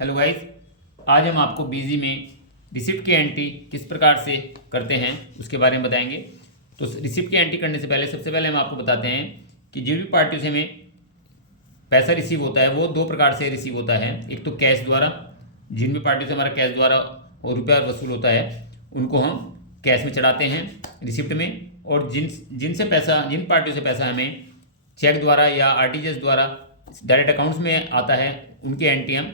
Hello guys, आज हम आपको बीजी में रिसिप्ट की एंट्री किस प्रकार से करते हैं उसके बारे में बताएंगे। तो रिसिप्ट की एंट्री करने से पहले सबसे पहले हम आपको बताते हैं कि जिन भी पार्टियों से हमें पैसा रिसीव होता है वो दो प्रकार से रिसीव होता है। एक तो कैश द्वारा, जिन भी पार्टियों से हमारा कैश द्वारा और रुपया वसूल होता है उनको हम कैश में चढ़ाते हैं रिसिप्ट में, और जिन पार्टियों से पैसा हमें चेक द्वारा या आरटीजीएस द्वारा डायरेक्ट अकाउंट्स में आता है उनकी एंट्री हम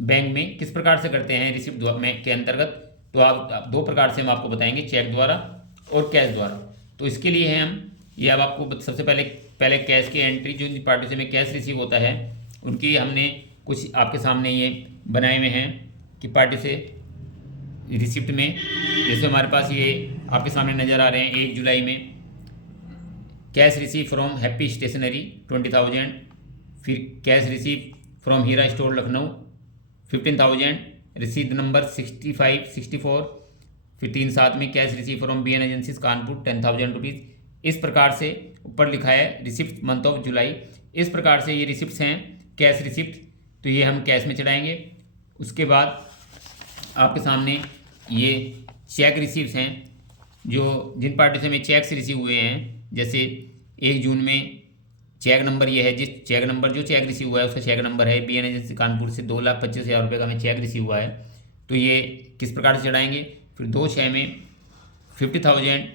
बैंक में किस प्रकार से करते हैं रिसिप्ट में के अंतर्गत। तो आप दो प्रकार से हम आपको बताएंगे, चेक द्वारा और कैश द्वारा। तो इसके लिए है हम ये अब आपको सबसे पहले कैश की एंट्री, जो पार्टी से हमें कैश रिसीव होता है उनकी हमने कुछ आपके सामने ये बनाए हुए हैं कि पार्टी से रिसिप्ट में जैसे हमारे पास ये आपके सामने नज़र आ रहे हैं। 1 जुलाई में cash receive from happy stationery 20,000, फिर cash receive from Heera store Lucknow 15,000, रसीद नंबर 6564, फिर 3/7 में cash receive from BN agencies Kanpur 10,000 rupees. इस प्रकार से ऊपर लिखा है रिसिप्ट मंथ ऑफ जुलाई। इस प्रकार से ये रिसिप्ट्स हैं कैश रिसिप्ट, तो ये हम कैश में चढ़ाएंगे। उसके बाद आपके सामने ये चेक रिसीप्ट्स हैं, जो जिन पार्टी से हमें चेक्स रिसीव हुए हैं। जैसे 1 जून में चेक नंबर ये है, जिस चेक नंबर जो चेक रिसीव हुआ है उसका चेक नंबर है BN एजेंसी कानपुर से 2,25,000 रुपये का हमें चेक रिसीव हुआ है। तो ये किस प्रकार से चढ़ाएंगे। फिर 2/6 में 50,000,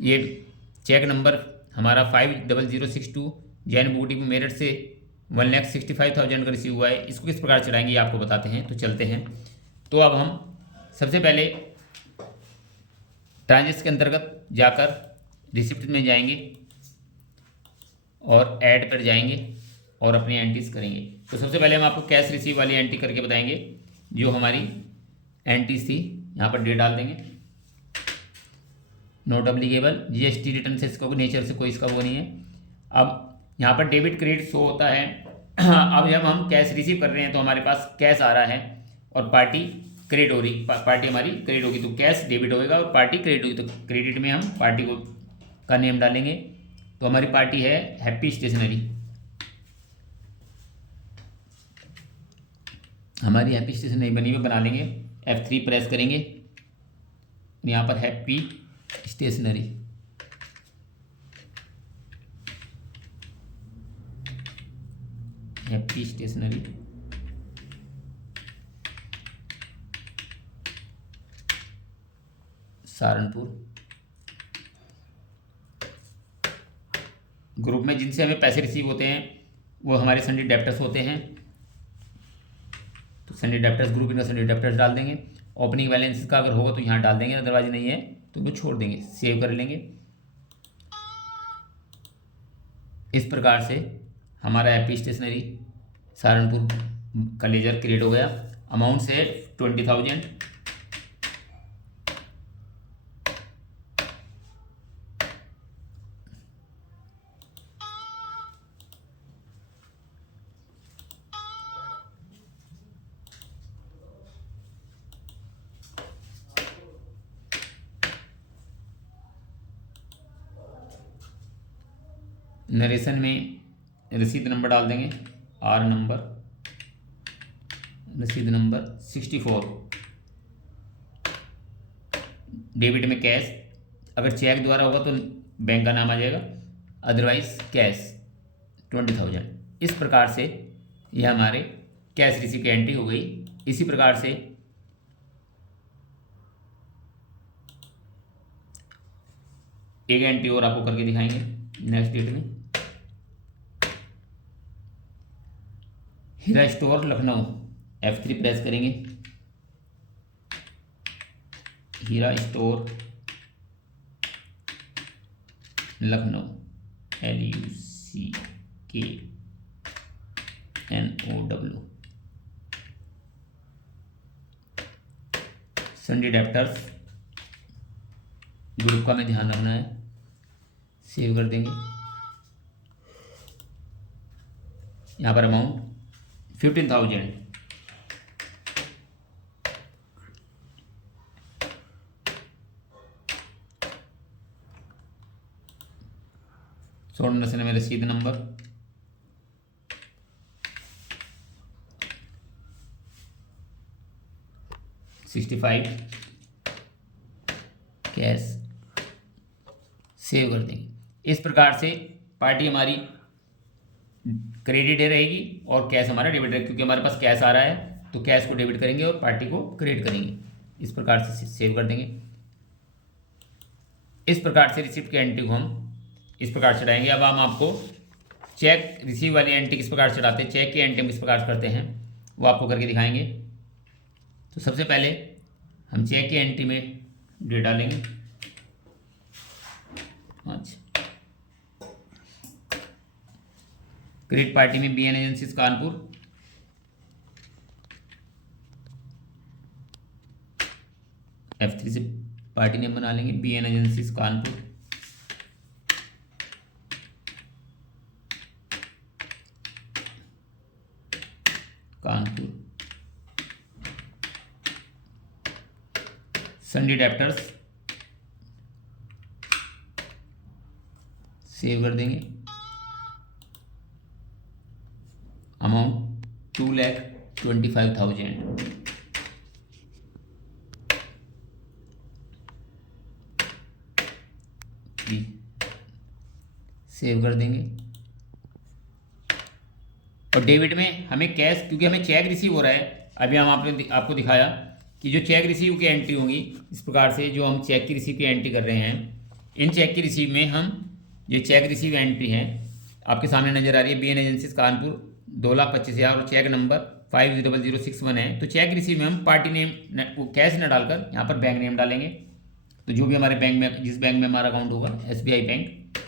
ये चेक नंबर हमारा 50062 जैन बूटी मेरठ से 1,65,000 का रिसीव हुआ है। इसको किस प्रकार चढ़ाएंगे ये आपको बताते हैं, तो चलते हैं। तो अब हम सबसे पहले ट्रांजेक्शन के अंतर्गत जाकर रिसिप्ट में जाएंगे और ऐड पर जाएंगे और अपनी एंट्रीज करेंगे। तो सबसे पहले हम आपको कैश रिसीव वाली एंट्री करके बताएंगे। जो हमारी एंट्रीज थी यहाँ पर डेट डाल देंगे, नॉट अप्लीकेबल, GST रिटर्न से इसका नेचर से कोई इसका वो नहीं है। अब यहाँ पर डेबिट क्रेडिट शो होता है। अब जब हम कैश रिसीव कर रहे हैं तो हमारे पास कैश आ रहा है और पार्टी क्रेडिट हो रही, पार्टी हमारी क्रेडिट होगी, तो कैश डेबिट होएगा और पार्टी क्रेडिट होगी। तो क्रेडिट में हम पार्टी को का नेम डालेंगे। तो हमारी पार्टी है हैप्पी स्टेशनरी, हमारी हैप्पी स्टेशनरी बनी हुई बना लेंगे। F3 प्रेस करेंगे, यहाँ पर happy stationery, happy stationery Saharanpur group में जिनसे हमें पैसे रिसीव होते हैं वो हमारे संडे डेप्टर्स होते हैं। तो संडे डेप्टर्स ग्रुप, इनका संडे डेप्टर्स डाल देंगे। ओपनिंग बैलेंस का अगर होगा तो यहाँ डाल देंगे, अदरवाइज नहीं है तो वो छोड़ देंगे, सेव कर लेंगे। इस प्रकार से हमारा हैप्पी स्टेशनरी सहारनपुर का लेजर क्रिएट हो गया। अमाउंट से 20,000, नरेशन में रसीद नंबर डाल देंगे, R नंबर, रसीद नंबर 64। डेबिट में कैश, अगर चेक द्वारा होगा तो बैंक का नाम आ जाएगा, अदरवाइज कैश 20,000। इस प्रकार से यह हमारे कैश रिसीव की एंट्री हो गई। इसी प्रकार से एक एंट्री और आपको करके दिखाएंगे नेक्स्ट डेट में। हीरा स्टोर लखनऊ, F3 प्रेस करेंगे, Heera store Lucknow LUCKNOW, Sunday डेप्टर्स ग्रुप का में ध्यान रखना है, सेव कर देंगे। यहाँ पर अमाउंट 15,000, स्वर्ण में रसीद नंबर 65 कैश सेव कर देंगे। इस प्रकार से पार्टी हमारी क्रेडिट रहेगी और कैश हमारा डेबिट रहेगा, क्योंकि हमारे पास कैश आ रहा है तो कैश को डेबिट करेंगे और पार्टी को क्रेडिट करेंगे। इस प्रकार से सेव कर देंगे। इस प्रकार से रिसिप्ट की एंट्री को हम इस प्रकार चढ़ाएंगे। अब हम आपको चेक रिसीव वाली एंट्री किस प्रकार चढ़ाते हैं, चेक की एंट्री हम किस प्रकार करते हैं वो आपको करके दिखाएंगे। तो सबसे पहले हम चेक की एंट्री में डेट डालेंगे। अच्छा, क्रेडिट पार्टी में BN एजेंसीज कानपुर, F3 से पार्टी नेम बना लेंगे BN agencies Kanpur. Sundry debtors save कर देंगे। अमाउंट 2,25,000। सेव कर देंगे। और डेबिट में हमें कैश, क्योंकि हमें चेक रिसीव हो रहा है, अभी हम आपको दिखाया कि जो चेक रिसीव की एंट्री होगी इस प्रकार से, जो हम चेक की रिसीव की एंट्री कर रहे हैं, इन चेक की रिसीव में हम ये चेक रिसीव एंट्री है आपके सामने नजर आ रही है। BN एजेंसीज कानपुर 2,25,000 और चेक नंबर 50061 है। तो चेक रिसीव में हम पार्टी नेम कैश न डालकर यहाँ पर बैंक नेम डालेंगे। तो जो भी हमारे बैंक में, जिस बैंक में हमारा अकाउंट होगा, SBI बैंक,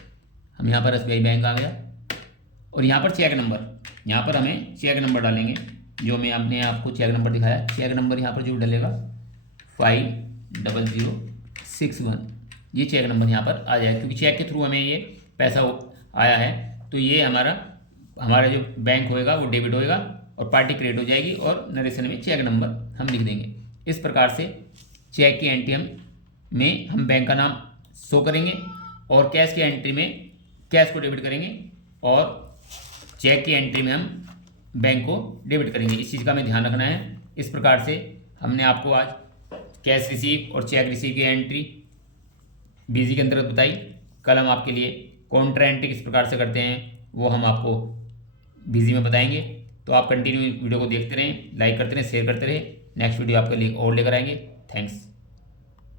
हम यहाँ पर SBI बैंक आ गया। और यहाँ पर चेक नंबर, यहाँ पर हमें चेक नंबर डालेंगे, जो मैं आपने आपको चेक नंबर दिखाया। चेक नंबर यहाँ पर जो डलेगा 50061, ये चेक नंबर यहाँ पर आ जाएगा, क्योंकि चेक के थ्रू हमें ये पैसा आया है। तो ये हमारा जो बैंक होएगा वो डेबिट होएगा और पार्टी क्रेडिट हो जाएगी, और नरेशन में चेक नंबर हम लिख देंगे। इस प्रकार से चेक की एंट्री में हम बैंक का नाम शो करेंगे और कैश की एंट्री में कैश को डेबिट करेंगे और चेक की एंट्री में हम बैंक को डेबिट करेंगे। इस चीज़ का हमें ध्यान रखना है। इस प्रकार से हमने आपको आज कैश रिसीव और चेक रिसीव की एंट्री BG के अंतर्गत बताई। कल हम आपके लिए कॉन्ट्रा एंट्री किस प्रकार से करते हैं वो हम आपको BG में बताएंगे। तो आप कंटिन्यू वीडियो को देखते रहें, लाइक करते रहें, शेयर करते रहें। नेक्स्ट वीडियो आपके लिए और लेकर आएंगे। थैंक्स।